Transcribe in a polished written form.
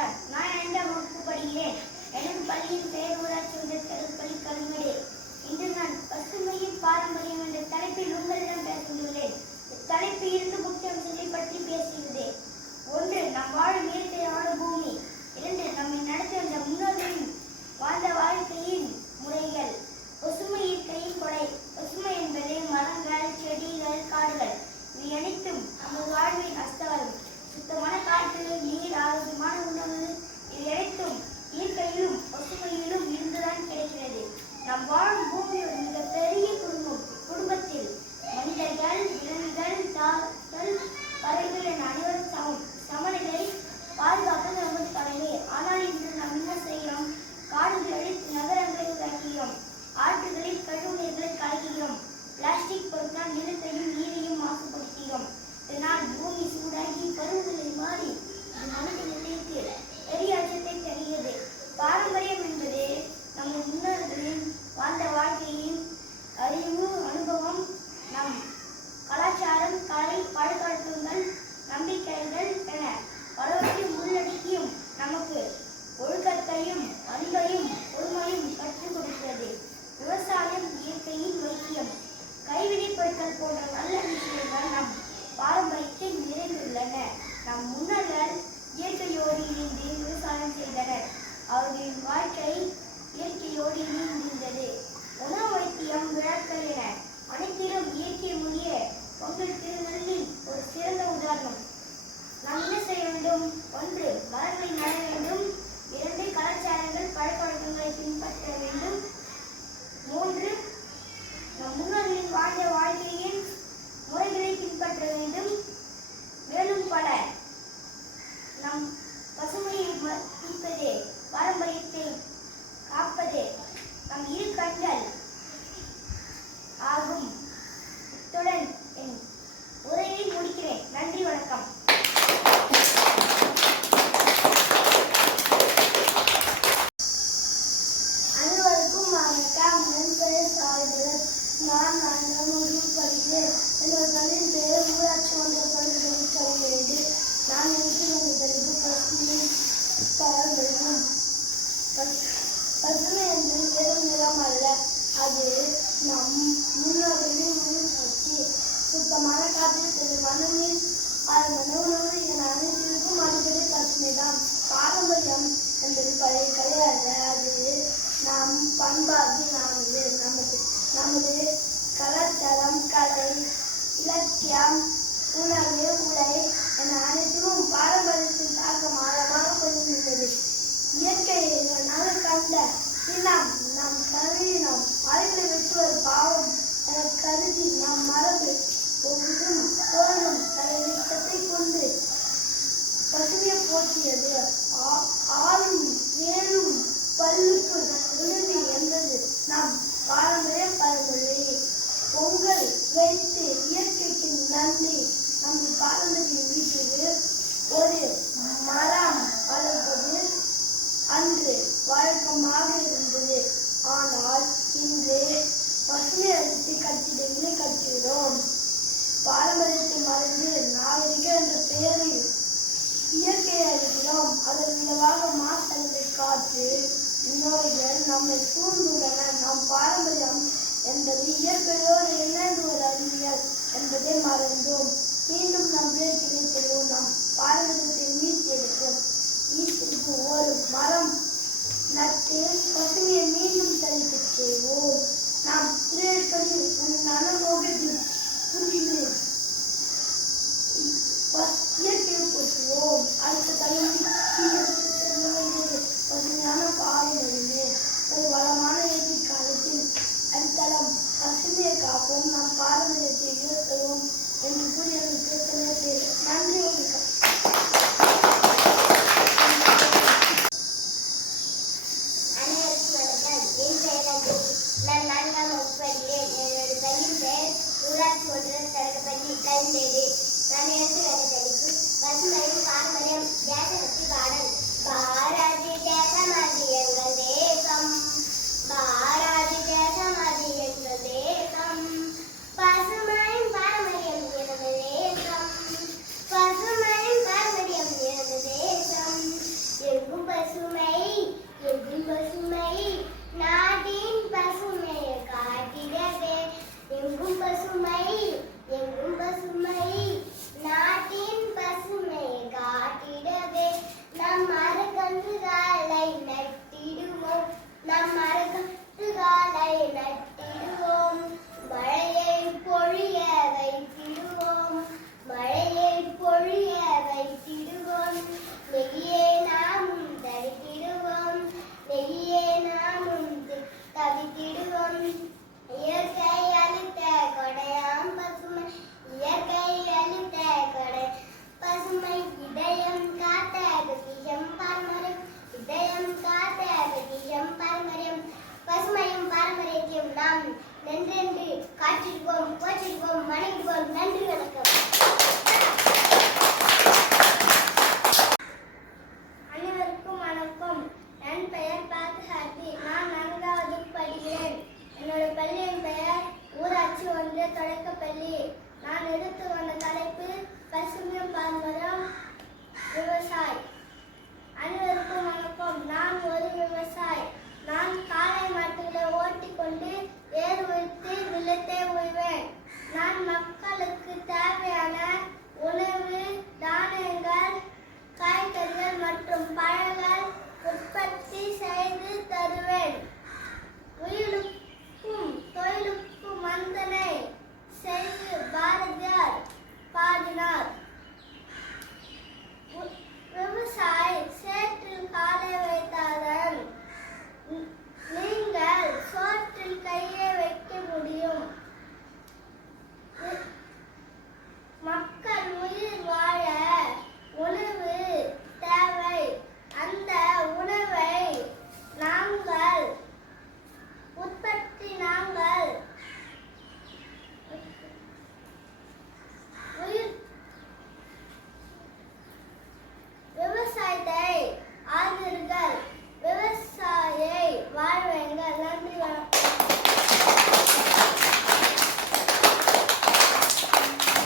நமஸ்கார். நான் 5ஆம் வகுப்பு படிக்கிறேன். எனது பள்ளியின் பெயர் ஊராட்சி ஒன்றிய பள்ளி கல்விமடை. இன்று நான் பசுமையின் பாரம்பரியம் என்ற தலைப்பில் உங்களிடம் பேசுகிறேன். தலைப்பு 2 முக்கிய அம்சங்களை பற்றி பேசுகிறது. 1. நாம் வாழும் இயற்கையான பூமி. 2. நம்மை நடத்தி வந்த முன்னோர்களின் வாழ்ந்த வாழ்க்கையின் முறைகள். பசுமை இயற்கையின் கொடை. பசுமை என்பது மரங்கள், செடிகள், காடுகள். இவை அனைத்தும் நமது வாழ்வின் அஸ்தவரம். சுத்தமான காற்று, நீர், ஆரோக்கியமான உணவு, இவை அனைத்தும் இயற்கையிலும் பசுமையிலும் இருந்துதான் கிடைக்கிறது. நாம் வாழும் பூமி ஒரு மிகப்பெரிய குடும்பத்தில் மனிதர்கள், விலங்குகள், தாவரங்கள், பறவைகள் என அனைவரும் சமநிலை பாதுகாப்பது நமது கடமை. ஆனால் இன்று நாம் என்ன செய்கிறோம்? காடுகளில் நகரங்களை உருவாக்குகிறோம், ஆற்றுகளில் கழிவுநீர்களை கலக்கிறோம், பிளாஸ்டிக் பொருட்கள் நிலத்தையும் நீரையும் மாசுபடுத்துகிறோம். இதனால் பூமி சூடாகி பருவநிலை மாறி மனித நிலைக்கு பெரிய அச்சத்தை தருகிறது. பாரம்பரியம் என்பது நமது முன்னோர்களின் வாழ்ந்த வாழ்க்கையின் அறிவு, அனுபவம். நம் கலாச்சாரம், கலை, பழக்கவழக்கங்கள், நம்பிக்கைகள் என பலவற்றையும் உள்ளடக்கியும் நமக்கு ஒழுக்கத்தையும் அன்பையும் பொறுமையும் கற்றுக் கொடுக்கிறது. விவசாயம் இயற்கையின் வைத்தியம். கைவினைப் பொருட்கள் போன்ற நல்ல விஷயங்கள் நம் பாரம்பரியத்தில் நிறைந்துள்ளன. நம் முன்னோர்கள் இயற்கையோடு இணைந்து விவசாயம் செய்தனர். அவர்களின் வாழ்க்கை இயற்கையோடு இணைந்திருந்தது. உணவு வைத்தியம், விழாக்கள் என அனைத்திலும் இயற்கை மொழிய பொங்கல் திருநெல்லில் ஒரு சிறந்த உதாரணம். நாம் என்ன செய்ய வேண்டும்? 1. மரங்களை நட வேண்டும். 2. கலாச்சாரங்கள், பழக்கவழக்கங்களை பின்பற்ற வேண்டும். 3. நம் முன்னோர்களின் வாழ்ந்த வாழ்க்கையின் முறைகளை பின்பற்ற வேண்டும். மேலும் பல. நம் பசுமையை மதிப்பதே, பாரம்பரியத்தை காப்பதே நம் இரு கண்கள் ஆகும். இத்துடன் என் உரையை முடிக்கிறேன். நன்றி, வணக்கம். அனைவருக்கும் வணக்கம். என் பெயர் சாய்தரன். நான் 4ஆம் வகுப்பு படிக்கிறேன். என்னோட பள்ளியின் பெயர் ஊராட்சி ஒன்றிய பள்ளி கல்விமடை. நான் நினைக்கிறேன் பசுமை பாரம்பரியம். பசுமை என்பது வெறும் நிறம் அல்ல, அது நம் முன்னோர்களின் உயிர்ச்சி. சுத்தமான காற்று, தெளிவான நீர், ஆழமான உணவு என அனைத்திற்கும் அடிப்படை பசுமைதான். பாரம்பரியம் என்பது பழைய கிடையாது, அது நம் பண்பாட்டினானது. நமது கலாச்சாரம், கலை, இலக்கியம், உணவு, உடை என அனைத்தும் பாரம்பரியத்தின் தாக்கம் ஆழமாக கொண்டிருக்கிறது. இயற்கையை கண்ட இனம் நம் கருவியினம் மரங்களை வெட்டுவது பாவம் என கருதி நம் மரபு ஒன்றும் தோளும் தலைநீட்டத்தை கொண்டு பசுமையை போற்றியது. ஆளும் வேலும் பல்லுக்கு விழுதி என்பது நம் பாரம்பரிய பழமொழி. பொங்கல் வைத்து இயற்கைக்கு நன்றி. நம் பாரம்பரிய வீட்டுக்கு ஒரு மரம் வளர்ப்பது அன்று வழக்கமாக இருந்தது. ஆனால் இன்று பசுமை அரிசி கட்டிடங்களை கட்டுகிறோம். பாரம்பரியத்தை மறந்து நாகரிக என்ற பெயரில் இயற்கையை அழிக்கிறோம். அதன் விளைவாக மாற்றங்களை காற்று, நோய்கள் நம்மை சூழ்ந்துள்ளன. நம் பாரம்பரியம் என்பது இயற்கையோடு இணைந்து ஒரு அறிவியல் என்பதை மறந்தோம். மீண்டும் நம் பேச்சினை செய்வோம். நம் பாரம்பரியத்தை மீட்டெடுக்கும் ஒரு மரம் நட்டு பசுமையை மீண்டும் தளிக்க செய்வோம். நாம் இயற்கையில் போற்றுவோம். அடுத்த தலைமுறை பசுமையான பாரம்பரியமே ஒரு வளமான எதிர்காலத்தில் அடித்தளம். பசுமையை காப்போம், நம் பாரம்பரியத்தை உயர்த்துவோம் என்று கூறியவர்களுக்கு